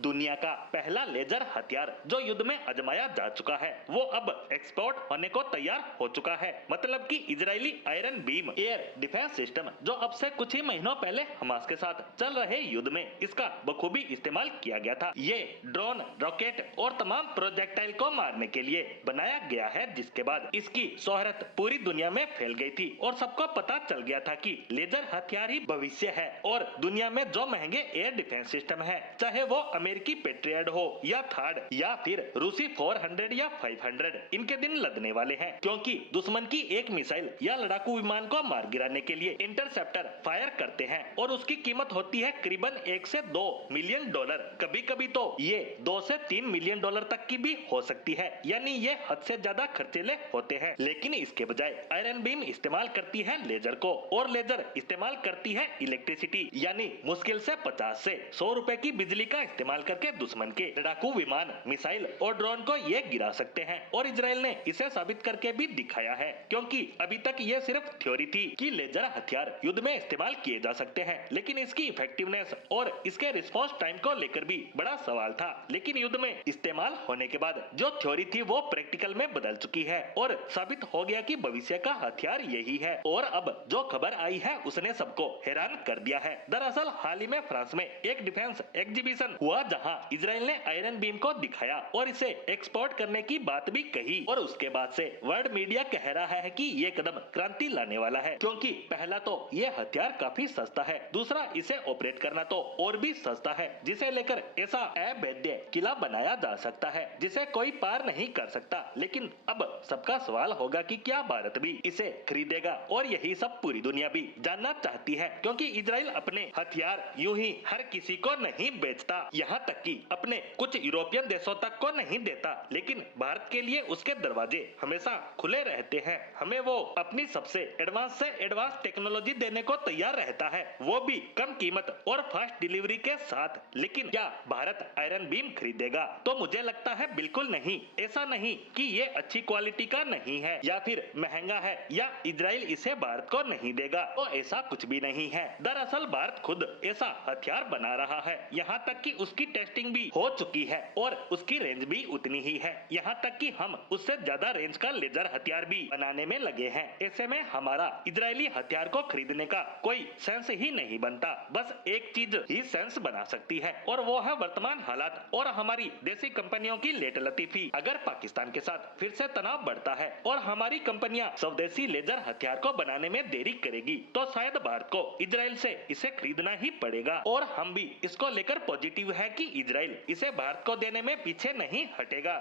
दुनिया का पहला लेजर हथियार जो युद्ध में आजमाया जा चुका है वो अब एक्सपोर्ट होने को तैयार हो चुका है। मतलब कि Israeli iron beam air defence system जो अब से कुछ ही महीनों पहले हमास के साथ चल रहे युद्ध में इसका बखूबी इस्तेमाल किया गया था। ये ड्रोन, रॉकेट और तमाम प्रोजेक्टाइल को मारने के लिए बनाया गया है, जिसके बाद इसकी शोहरत पूरी दुनिया में फैल गई थी और सबको पता चल गया था कि लेजर हथियार ही भविष्य है। और दुनिया में जो महंगे एयर डिफेंस सिस्टम है, चाहे वो अमेरिकी पेट्रियट हो या थार्ड या फिर रूसी 400 या 500, इनके दिन लगने वाले हैं, क्योंकि दुश्मन की एक मिसाइल या लड़ाकू विमान को मार गिराने के लिए इंटरसेप्टर फायर करते हैं और उसकी कीमत होती है करीबन 1 से 2 मिलियन डॉलर। कभी कभी तो ये 2 से 3 मिलियन डॉलर तक की भी हो सकती है, यानी ये हद से ज्यादा खर्चीले होते हैं। लेकिन इसके बजाय आयरन बीम इस्तेमाल करती है लेजर को, और लेजर इस्तेमाल करती है इलेक्ट्रिसिटी, यानी मुश्किल से 50 से 100 रुपए की बिजली का इस्तेमाल करके दुश्मन के लड़ाकू विमान, मिसाइल और ड्रोन को ये गिरा सकते हैं। और इजराइल ने इसे साबित करके भी दिखाया है, क्योंकि अभी तक ये सिर्फ थ्योरी थी कि लेजर हथियार युद्ध में इस्तेमाल किए जा सकते हैं, लेकिन इसकी इफेक्टिवनेस और इसके रिस्पॉन्स टाइम को लेकर भी बड़ा सवाल था। लेकिन युद्ध में इस्तेमाल होने के बाद जो थ्योरी थी वो प्रैक्टिकल में बदल चुकी है और साबित हो गया कि भविष्य का हथियार यही है। और अब जो खबर आई है उसने सबको हैरान कर दिया है। दरअसल हाल ही में फ्रांस में एक डिफेंस एग्जीबिशन हुआ, जहां इजराइल ने आयरन बीम को दिखाया और इसे एक्सपोर्ट करने की बात भी कही। और उसके बाद से वर्ल्ड मीडिया कह रहा है कि ये कदम क्रांति लाने वाला है, क्योंकि पहला तो ये हथियार काफी सस्ता है, दूसरा इसे ऑपरेट करना तो और भी सस्ता है, जिसे लेकर ऐसा अभेद्य किला बनाया जा सकता है जिसे कोई पार नहीं कर सकता। लेकिन अब सबका सवाल होगा कि क्या भारत भी इसे खरीदेगा, और यही सब पूरी दुनिया भी जानना चाहती है, क्योंकि इजराइल अपने हथियार यूं ही हर किसी को नहीं बेचता, यहाँ तक कि अपने कुछ यूरोपियन देशों तक को नहीं देता। लेकिन भारत के लिए उसके दरवाजे हमेशा खुले रहते हैं। हमें वो अपनी सबसे एडवांस से एडवांस टेक्नोलॉजी देने को तैयार रहता है, वो भी कम कीमत और फास्ट डिलीवरी के साथ। लेकिन क्या भारत आयरन बीम खरीदेगा? तो मुझे लगता है बिल्कुल नहीं। ऐसा नहीं कि ये अच्छी क्वालिटी का नहीं है या फिर महंगा है या इजराइल इसे भारत को नहीं देगा, तो ऐसा कुछ भी नहीं है। दरअसल भारत खुद ऐसा हथियार बना रहा है, यहाँ तक कि उसकी टेस्टिंग भी हो चुकी है और उसकी रेंज भी उतनी ही है। यहाँ तक कि हम उससे ज्यादा रेंज का लेजर हथियार भी बनाने में लगे हैं। ऐसे में हमारा इजरायली हथियार को खरीदने का कोई सेंस ही नहीं बनता। बस एक चीज ही सेंस बना सकती है, और वो है वर्तमान हालात और हमारी देसी कंपनियों की लेट लतीफी। अगर पाकिस्तान के साथ फिर से तनाव बढ़ता है और हमारी कंपनियां स्वदेशी लेजर हथियार को बनाने में देरी करेगी, तो शायद भारत को इजराइल से इसे खरीदना ही पड़ेगा। और हम भी इसको लेकर पॉजिटिव है कि इजराइल इसे भारत को देने में पीछे नहीं हटेगा।